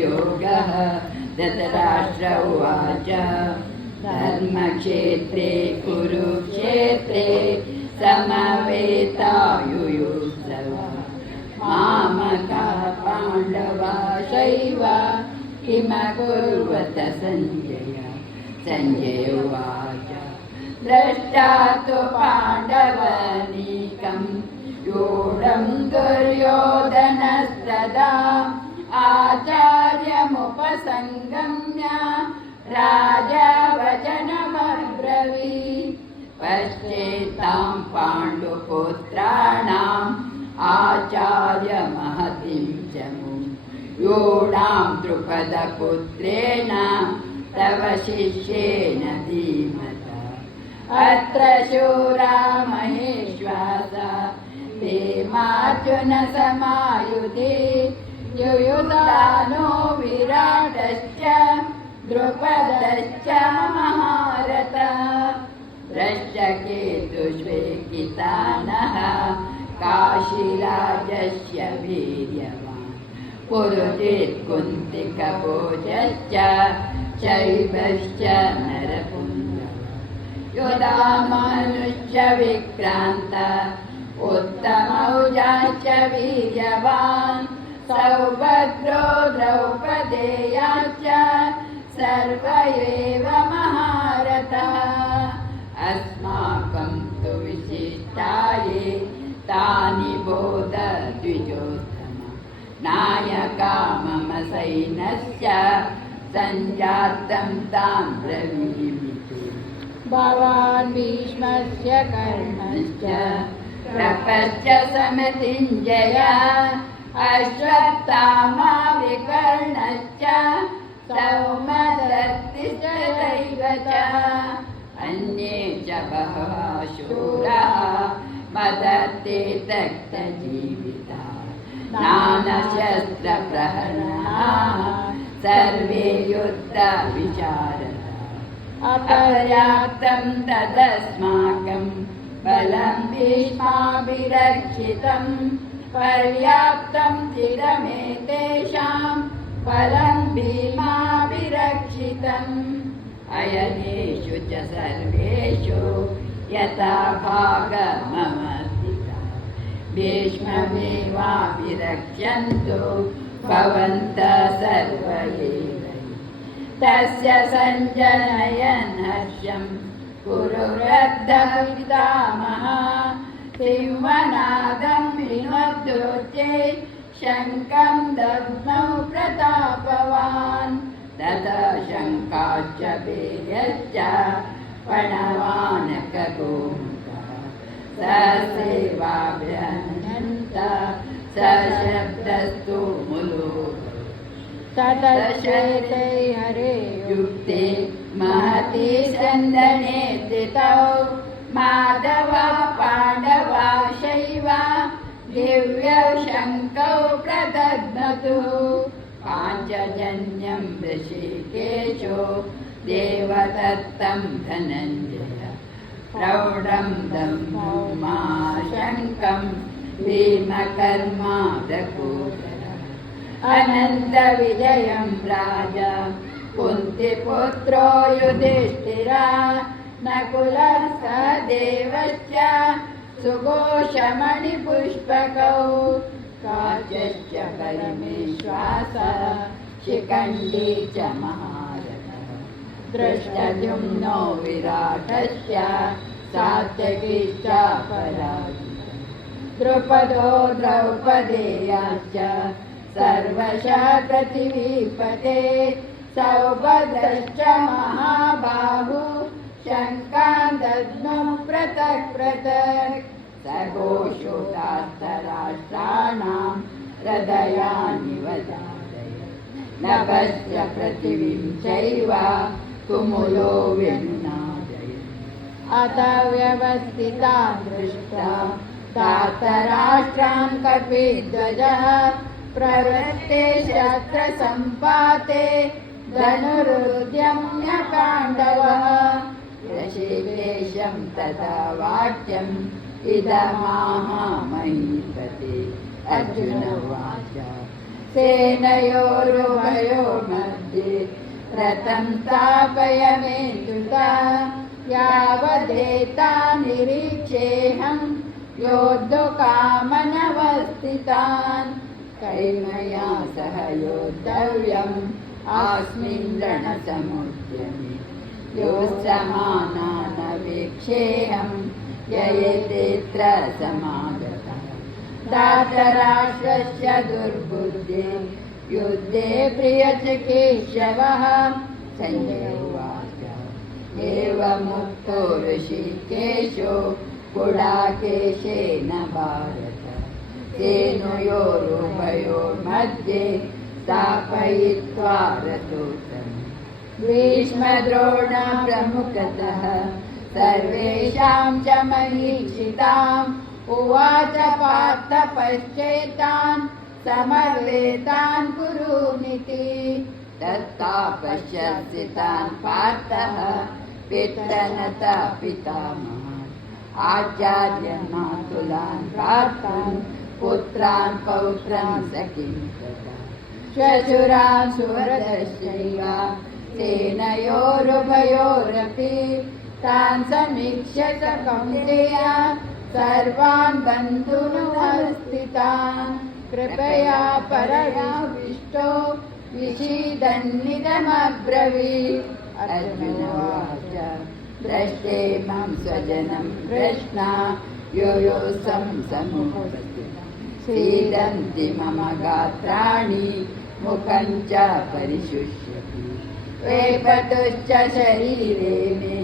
योगः धृतराष्ट्र उवाच धर्मक्षेत्रे कुरुक्षेत्रे समवेतायुयुत्सवः मामकाः पाण्डवाश्चैव किमकुर्वत सञ्जय सञ्जय उवाच दृष्टा तु पाण्डवानीकं व्यूढं दुर्योधनस्तदा आचार्यमुपसङ्गम्य राजा वचनमब्रवीत् पश्येतां पाण्डुपुत्राणाम् आचार्यमहतीं च व्यूढां द्रुपदपुत्रेण तव शिष्येन धीमता अत्र शूरा महेश्वासा भीमार्जुन समायुधि युयुधानो विराटश्च द्रुपदश्च महारथः दृष्टकेतुष्वेकितानः काशीराजस्य वीर्यवान् पुरुजित् कुन्तिकभोजश्च शैवश्च नरपुङ्गवः युधामनुश्च विक्रान्त उत्तमौजाश्च वीर्यवान् सौभद्रो द्रौपदेयाश्च सर्व एव महारथः अस्माकं तु विशिष्टाये तानि बोध द्विजोत्तम नायका मम सैन्यस्य सञ्जातं तां ब्रवीमि भवान् भीष्मस्य कर्णश्च प्रपश्च समतिञ्जय अश्वत्थामा विकर्णश्च सौमदत्तिश्च तथैव च अन्ये च बहवः शूराः मदत्ते त्यक्तजीविताः नानाशस्त्रप्रहरणाः सर्वे युद्धविशारदाः अपर्याप्तं तदस्माकं बलं भीष्माभिरक्षितं पर्याप्तं चिरमेतेषां फलं भीमाभिरक्षितम् अयनेषु च सर्वेषु यथा भागममर्दिता भीष्ममेवाभिरक्ष्यन्तु भवन्तः सर्व एव तस्य सञ्जनयन् हर्षं कुरुवृद्धपितामहः सिंहनादं विनोद्योच्चे शङ्खं दद्मौ प्रतापवान् ततः शङ्खाश्च भैर्यश्च प्रणवानकगोमुखः सहसेवाभ्यनन्त सशब्दस्तु मुलुः ततश्चेते हरे युक्ते महति स्यन्दने स्थितौ माधवा पाण्डवाश्चैव दिव्यौ शङ्खौ प्रदध्मतुः पाञ्चजन्यं ऋषिकेशो देवदत्तं धनञ्जय प्रौढं दम्भौमाशङ्कं भीमकर्मादकूटरः अनन्तविजयं राजा कुन्तिपुत्रो युधिष्ठिरः नकुलः सहदेवश्च सुघोषमणिपुष्पकौ काचश्च परमेश्वासः शिखण्डी च महारथः दृष्टद्युम्नो विराटश्च सात्यकीश्च पराजितः द्रुपदो द्रौपदेयाश्च सर्वशः पृथिवीपते सौभद्रश्च महाबाहु शङ्खान् दद्मौ पृथक् पृथक् सघोषोदास्तराष्ट्राणां हृदयानि वदादय नभश्च पृथिवीं चैव तुमुलो व्यनुनादय अथ व्यवस्थिता दृष्टा धातराष्ट्रां कपिध्वजः प्रवृत्ते शस्त्रसम्पाते धनुरुद्यम्य पाण्डवः ऋषिकेशं तथा वाक्यम् इदमाह महीपते अर्जुन उवाच सेनयोरुभयोर्मध्ये रथं स्थापयमेद्युता यावदेता निरीक्षेऽहं योद्धुकामनवस्थितान् कैर्मया सह योद्धव्यम् अस्मिन् रणसमुद्यमे योत्समानानवीक्षेऽहं ययेतेऽत्र समागतः धातराष्ट्रस्य दुर्बुद्धे युद्धे प्रियचिकीर्षवः संजय उवाच एवमुक्तो ऋषिकेशो गुडाकेशेन भारत सेनयोरुभयोर्मध्ये स्थापयित्वा रथोत्तमम् भीष्मद्रोण प्रमुखतः सर्वेषां च महीक्षिताम् उवाच पार्थ पश्चेतान् समवेतान् कुरूनिति तत्ता पश्यसितान् पार्थः पितरनता पितामहान् आचार्यमातुलान् पार्थान् पुत्रान् पौत्रान् सखीं तथा श्वशुरान् सुहृदश्चैव सेनयोरुभयोरपि तान् समीक्ष्य स कौन्तेय सर्वान् बन्धूनुपस्थितान् कृपया परयाविष्टो विषीदन्निदमब्रवीत् अर्जुन उवाच द्रष्टेमं स्वजनं कृष्णा योयोऽसं समुपस्थितः सीदन्ति मम गात्राणि मुखं च परिशुष्यति वेपतुश्च शरीरे मे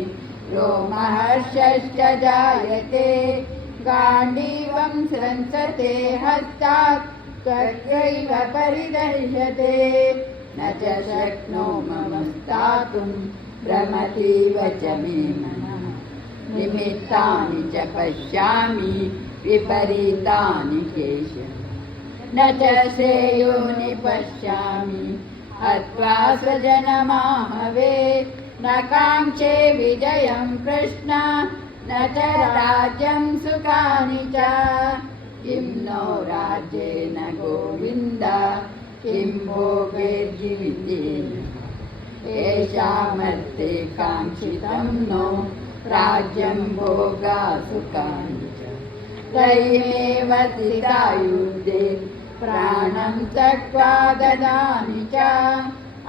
रोमहर्षश्च जायते गाण्डीवं स्रंसते हस्तात् त्वग्रैव परिदह्यते न च शक्नोमि भ्रमतीव च मे मनः निमित्तानि च पश्यामि विपरीतानि केशव न च श्रेयोनि पश्यामि हत्वा स्वजनमाहवे न काङ्क्षे विजयं कृष्ण न च राज्यं सुखानि च किं नो राज्येन गोविन्द किं भोगैर्जीवितेन येषामर्थे काङ्क्षितं नो राज्यं भोगा सुखानि च तैमेव स्थिता युद्धे प्राणं त्यक्त्वा ददामि च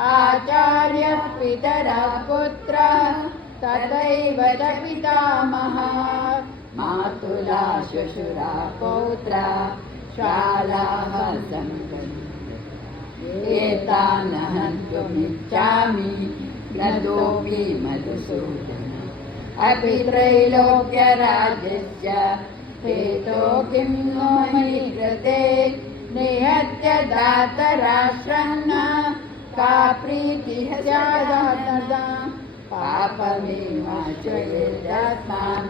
आचार्यः पितरः पुत्रः तथैव च पितामहः मातुला श्वशुरा पौत्रा शालाः सम्पन्नः एतान् हन्तुमिच्छामि न दोऽपि मधुसूदन अपि त्रैलोक्यराज्यस्य हेतो किं नो मयि कृते निहत्य दातराष्ट्रं का प्रीतिः स्याददा पापमेवाचयेदस्मान्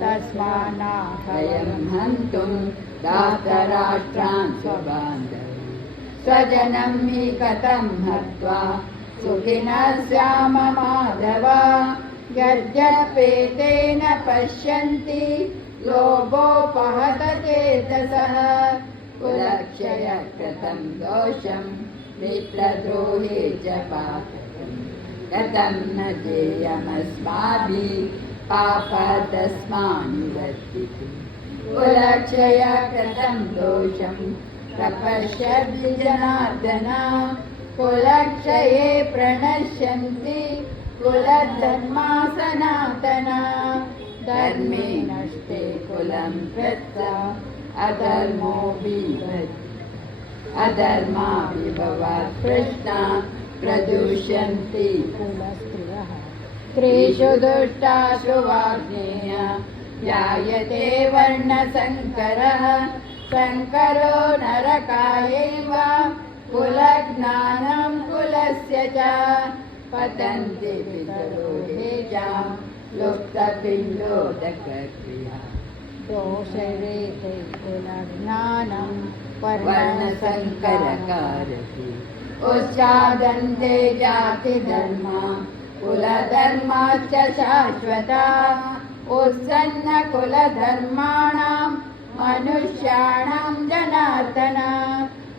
तस्मान्नाहं हन्तुं दातराष्ट्रान् स्वबान्धवान् स्वजनं हि कथं हत्वा सुखिनः स्याम माधव यद्यपेतेन पश्यन्ति लोभोपहत चेतसः कुलक्षय कृतं दोषं मित्रद्रोहे च पातकं कथं न जेयमस्माभिः पापादस्मानुवर्तितुं कुलक्षय कृतं दोषं प्रपश्यति जनार्दन कुलक्षये प्रणश्यन्ति कुलधर्मा सनातना धर्मे नष्टे कुलं कृत्वा अधर्मो विभजति अधर्मा विभवात् कृष्णा प्रदूषन्ति कुलस्त्रियः स्त्रीषु दुष्टासु वाग्नेय ध्यायते वर्णसङ्करः शङ्करो नरकायैव कुलज्ञानं कुलस्य च पतन्ति पितरो हेजां लुप्तपिण्डोदकक्रिया दोषरेते कुलज्ञानं वर्णसङ्करकारति उच्चादन्ते जातिधर्मा कुलधर्माश्च शाश्वता उत्सन्नकुलधर्माणां मनुष्याणां जनार्दन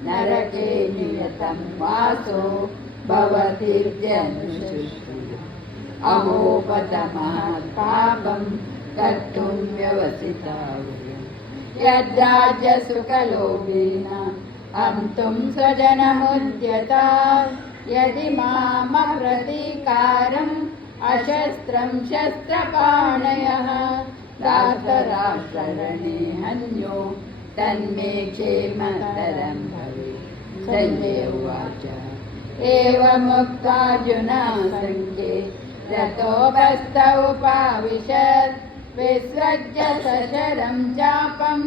नरके नियतं वासो भवतीत्यनुशुश्रुतम् अहोपतमात् पापं कर्तुं व्यवसिता वयम् यद्राज्यसुखलोभेन हन्तुं स्वजनमुद्यता यदि मामप्रतीकारम् अशस्त्रं शस्त्रपाणयः दातराशरणे हन्यो तन्मे क्षेमतरं भवेत् संजय उवाच एवमुक्त्वार्जुनः सङ्ख्ये रथोपस्थ उपाविशत् विसृज्य सशरं चापं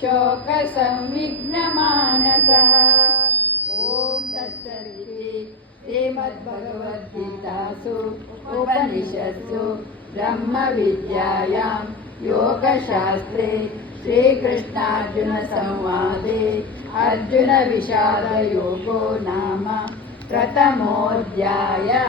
शोकसंविघ्नमानसः ॐ तत्सदिति श्रीमद्भगवद्गीतासु उपनिषत्सु ब्रह्मविद्यायां योगशास्त्रे श्रीकृष्णार्जुनसंवादे अर्जुनविषादयोगो नाम प्रथमोऽध्यायः।